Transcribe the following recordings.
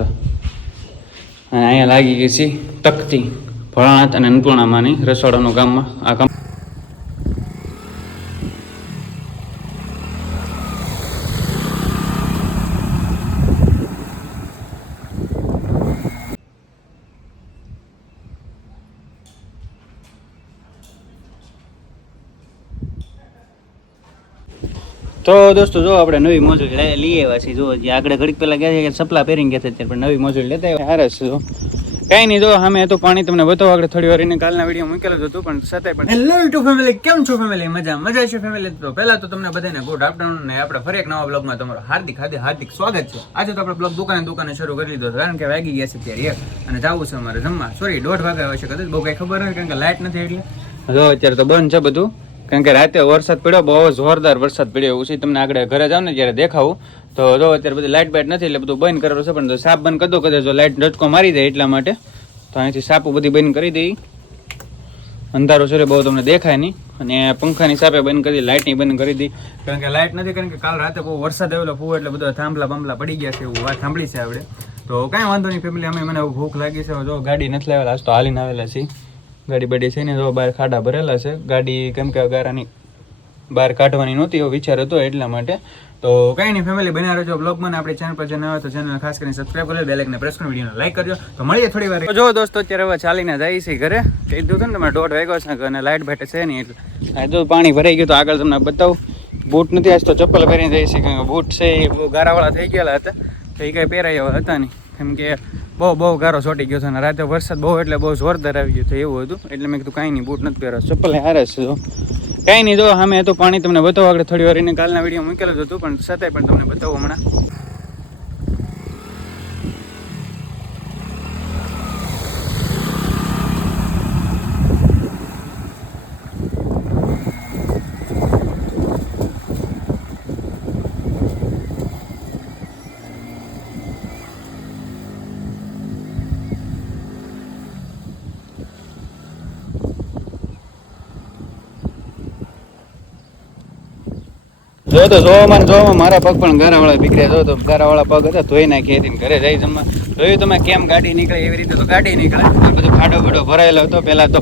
અને અહીંયા લાગી ગઈ છે તકતી ભોળાનાથ અને અન્નપૂર્ણામાંની રસોડાનું ગામમાં. આ કામ તો દોસ્તો જો આપણે નવી મોજડી લઈ લઈ આવ્યા છીએ જો જે આગળ ઘડીક પહેલાં ગયા છે કે સપલા પહેરીને ગયા હતા ત્યારે પણ નવી મોજડી લેતા આવ્યા. હારે છે જો. કાંઈ નહીં જો અમે તો પાણી તમને બતાવો આગળ થોડી વાર એને કાલના વીડિયો મૂકેલો હતો પણ સાથે પણ હેલો યુટ્યુબ ફેમિલી કેમ છો ફેમિલી મજા મજા છે ફેમિલી તો પહેલા તો તમને બધાને ગુડ આફ્ટરનૂન ને આપણે ફરી એક નવા બ્લોગમાં તમારું હાર્દિક હાર્દિક હાર્દિક સ્વાગત છે. આજે તો આપણે બ્લોગ દુકાને દુકાને શરૂ કરી દીધો કારણ કે વાગી ગયા છે ત્યારે એક. અને જવું છે અમારે જમવા. સોરી દોઢ વાગે આવે છે કદાચ બહુ કઈ ખબર નથી કારણ કે લાઇટ નથી એટલે. જો અત્યારે તો બંધ છે બધું. કારણ કે રાતે વરસાદ પડ્યો, બહુ જોરદાર વરસાદ પડ્યો એવું છે. તમને આગળ ઘરે જાવ ને જ્યારે દેખાવું. તો જો અત્યારે બધી લાઇટ બાઇટ નથી એટલે બધું બંધ કરેલું છે, પણ સાપ બંધ કરી દો કદાચ જો લાઇટ ડટકો મારી દે એટલા માટે. તો અહીંથી સાપો બધી બંધ કરી દઈ અંધારો છે બહુ તમને દેખાય નહીં. અને પંખાની સાપે બંધ કરી લાઇટની બંધ કરી દી. કારણ કે લાઇટ નથી, કારણ કે કાલ રાતે બહુ વરસાદ આવેલો, પૂવો એટલે બધા થાંભલા બાંભલા પડી ગયા છે એવું વાત સાંભળી છે આપણે. તો કાંઈ વાંધો નહીં ફેમિલી અમે મને ભૂખ લાગી છે. જો ગાડી નથી લાવેલા, આજ તો હાલીને આવેલા છીએ. ગાડી બાડી છે ને તો બહાર ખાડા ભરેલા છે. ગાડી કેમ કે ગારાની બહાર કાઢવાની નહોતી એવો વિચાર હતો એટલા માટે. તો કંઈ નહીં ફેમિલી બન્યા રહેજો બ્લોગમાં આપણી ચેનલ પર જન હોય તો ચેનલ ખાસ કરીને સબસ્ક્રાઈબ કરજો બેલ આઇકનને પ્રેસ કરી વિડીયોને લાઈક કરજો. તો મળીએ થોડી વાર. જો દોસ્તો, અત્યારે હવે ચાલીને જાય છે ઘરે. કીધું હતું ને તમારે, દોઢ વાગ્યો છે અને લાઇટ ભેટે છે નહીં એટલે. જો પાણી ભરાઈ ગયું તો આગળ તમને બતાવું. બૂટ નથી, આજ તો ચપ્પલ પહેરીને જાય છે, કારણ કે બૂટ છે એ બહુ ગારાવાળા થઈ ગયેલા હતા. તો એ કાંઈ પહેરાય હતા નહીં. કેમ કે બહુ બહુ ગારો ચોટી ગયો અને રાતે વરસાદ બહુ એટલે બહુ જોરદાર આવી ગયો હતો એવું હતું. એટલે મેં કીધું કાંઈ નહીં, બૂટ નથી પહેરો ચપ્પલ હારે છે, જો. કાંઈ નહીં, જો અમે તો પાણી, તમને બતાવો આગળ થોડી વાર એને કાલના વીડિયો મૂકેલો જ હતું, પણ છતાંય પણ તમને બતાવો હમણાં. જો તો જોવામાં જોવામાં મારા પગ પણ ગારાવાળા બીકર્યા જો તો ગારાવાળા પગ હતા ધોઈ નાખી હતી ઘરે જઈ જમવા. જોયું તમે કેમ ગાડી નીકળે એવી રીતે, તો ગાડી નીકળે. બધું ખાડો બડો ભરાયેલો હતો પહેલાં તો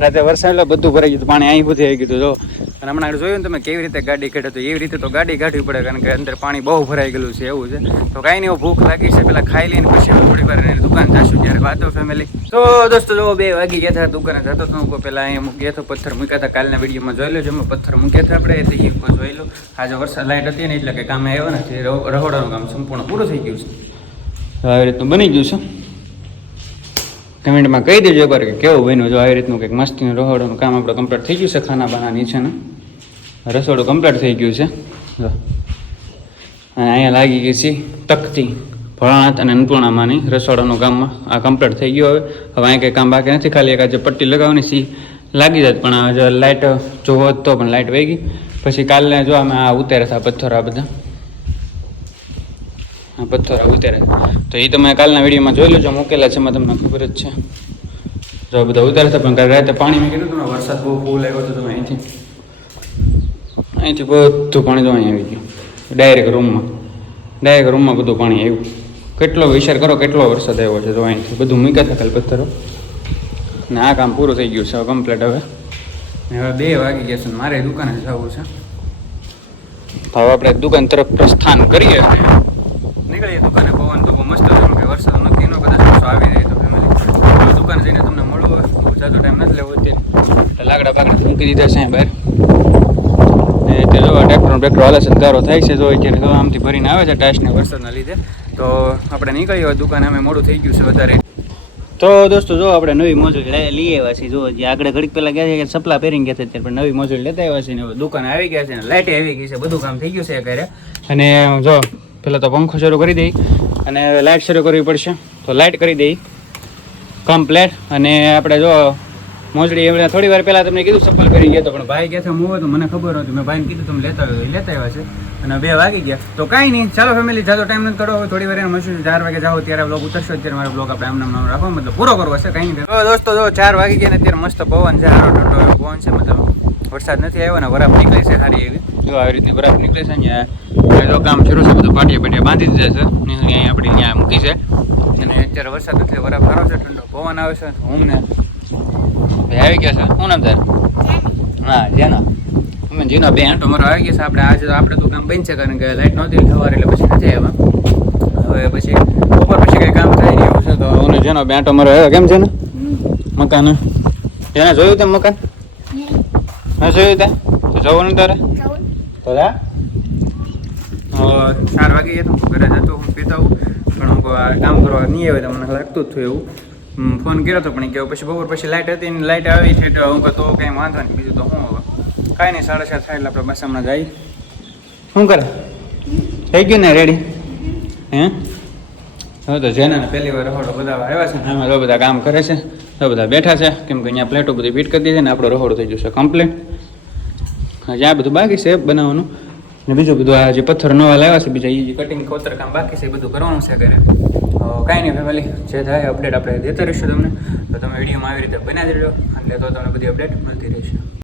રાતે વરસાદ, બધું ભરાઈ ગયું પાણી અહીં બધું આવી ગયું જો. અને હમણાં આગળ જોયું ને તમે કેવી રીતે ગાડી કાઢે તો એવી રીતે તો ગાડી કાઢવી પડે કારણ કે અંદર પાણી બહુ ભરાઈ ગયેલું છે, એવું છે. તો કાંઈ નહીં ભૂખ લાગી છે. પેલા ખાઈ લઈને પછી થોડી વાર દુકાન જશું ત્યારે વાતો ફેમિલી તો દોસ્તો જો બે વાગી ગયા હતા દુકાને જતો હતો હું પેલા અહીંયા મૂકી હતો, પથ્થર મૂક્યા હતા. કાલના વિડીયોમાં જોઈ લો જેમાં પથ્થર મૂક્યા હતા આપણે. એ તો જોઈ લો. આજે વરસાદ લાઇટ હતી ને, એટલે કે કામે આવ્યો નથી. રહોડાનું કામ સંપૂર્ણ પૂરું થઈ ગયું છે. આવી રીતનું બની ગયું છે. કમેન્ટમાં કહી દેજો એકવાર કે કેવું બન્યું? જો આવી રીતનું કંઈક મસ્તીનું રહોડાનું કામ આપણે કમ્પ્લીટ થઈ ગયું છે, ખાના છે ને? રસોડું કમ્પ્લીટ થઈ ગયું છે. અને અહીંયા લાગી ગઈ છે તકતી ભળાનાથ અને અન્નપૂર્ણામાંની રસોડાનું કામમાં આ કમ્પ્લીટ થઈ ગયું હવે. હવે અહીં કંઈ કામ બાકી નથી, ખાલી એક આજે પટ્ટી લગાવવાની સી લાગી જાય. પણ જો લાઇટ જોવો તો પણ લાઇટ વહી ગઈ. પછી કાલે જો અમે આ ઉતાર્યા હતા પથ્થર આ બધા. પથ્થર આ ઉતાર્યા તો એ તમે કાલના વિડીયોમાં જોઈ લેજો મૂકેલા છે, એમાં તમને ખબર જ છે. જો બધા ઉતારે છે, પણ કાલે રાતે પાણી મેં કીધું તમે વરસાદ બહુ ફૂલ આવ્યો હતો તમે અહીંથી અહીંથી બધું પાણી તો અહીં આવી ગયું. ડાયરેક્ટ રૂમમાં ડાયરેક્ટ રૂમમાં બધું પાણી આવ્યું. કેટલો વિચાર કરો, કેટલો વરસાદ આવ્યો છે તો અહીંથી. બધું મૂક્યા હતા કાલે પથ્થરો. ને આ કામ પૂરું થઈ ગયું છે કમ્પ્લીટ હવે. હવે બે વાગી ગયા છે મારે દુકાને જવું છે. હવે આપણે દુકાન તરફ પ્રસ્થાન કરીએ નીકળીએ દુકાને પવન તો બહુ મસ્ત છે કે વરસાદ નથી નો કદાચ પાછો આવી જાય તો ફેમિલી દુકાન જઈને તમને મળવું ટાઈમ નથી અત્યારે લાકડા બાકડા મૂકી દીધા છે બહાર. ને તે જો ટ્રેક્ટર ટ્રેક્ટર હાલે છે, અંધારો થાય છે જો અત્યારે જો આમથી ભરીને આવે છે ટાઈસને વરસાદના લીધે. તો આપણે નીકળીએ દુકાને અમે મોડું થઈ ગયું છે વધારે. તો દોસ્તો જો આપણે નવી મોજડી લઈ આવ્યા છીએ. જો આગળ ઘડીક પહેલા ગયા છે સપલા પહેરીને ગયા હતા પણ નવી મોજડી લેતા આવ્યા છે દુકાન આવી ગયા છે ને લાઇટ આવી ગઈ છે, બધું કામ થઈ ગયું છે ઘરે અને જો પેલા તો પંખો શરૂ કરી દઈ અને લાઇટ શરૂ કરવી પડશે. તો લાઇટ કરી દઈ. કમ્પ્લેટ અને આપણે જો મોજડી એમણે થોડી વાર પહેલાં તમને કીધું સફર કરી ગયો પણ ભાઈ ગયા હું હતું મને ખબર નહોતી મેં ભાઈને કીધું, તમે લેતા આવ્યો લેતા આવ્યા છે. અને બે વાગી ગયા. તો કાંઈ નહીં. ચાલો ફેમિલી જાતો ટાઈમ નથી હવે થોડી વાર મળશું. ચાર વાગે જાઓ, ત્યારે બ્લોગ ઉતરશો. અત્યારે મારો બ્લોગ આપણે એમને એમ રાખો. મતલબ પૂરો કરવો છે, કાંઈ નહીં. દોસ્તો, જો ચાર વાગી ગયા ને અત્યારે મસ્ત પવન છે સારો ઠંડો પવન છે. મતલબ વરસાદ નથી આવ્યો ને, બરફ નીકળે છે, સારી એવી. જો આવી રીતની બરફ નીકળે છે ને જો કામ શરૂ છે બધું પાટીએ પાટીએ બાંધી દીધા છે. અહીંયા આપણી ત્યાં મૂકી છે. અને અત્યારે વરસાદ એટલે વરા ફારો છે ઠંડો પવન આવે છે હું ને ભાઈ આવી ગયા છે. શું નામ તારે? હા જેના. અમે જીનો બે આંટો મારો આવી ગયા છે. આપણે આજે તો આપણે તો કામ બંધ છે કારણ કે લાઈટ નહોતી સવારે એટલે પછી નથી આવ્યા. હવે પછી બપોર પછી કંઈ કામ થાય નહીં એવું છે તો હું જેનો બે આંટો મારો આવ્યો. કેમ છે ને? મકાન જેને જોયું તેમ મકાન? હા જોયું તે તો ને તારે? તો જા. ચાર વાગે તો હું ઘરે જતો હું પીતા હું. પણ હું કામ કરવા નહીં આવે તો મને લાગતું જ થયું એવું. ફોન કર્યો હતો પણ કે પછી બપોર પછી લાઇટ હતી ને લાઇટ આવી છે તો હું તો કંઈ વાંધો નહીં, બીજું તો શું હવે. કાંઈ નહીં, સાડા સાત થાય એટલે આપણે બસ હમણાં જઈએ. શું કરે? થઈ ગયું ને રેડી હે? હવે તો જેના પહેલી વાર રહોડો બધા આવ્યા છે ને અમે બધા કામ કરે છે. તો બધા બેઠા છે, કેમ કે અહીંયા પ્લેટો બધી ફિટ કરી દીધી ને આપણો રહોડો થઈ જશે કમ્પ્લીટ હજી આ બધું બાકી છે બનાવવાનું. ને બીજું બધું આ જે પથ્થર નવા લાવ્યા છે, બીજા એ જે કટિંગ કોતર કામ બાકી છે, એ બધું કરવાનું છે ઘરે. કાંઈ નહીં ફેમિલી જે થાય અપડેટ આપણે દેતા રહીશું તમને. તો તમે વિડીયોમાં આવી રીતે બનાવી દેજો એટલે તો તમને બધી અપડેટ મળતી રહેશે.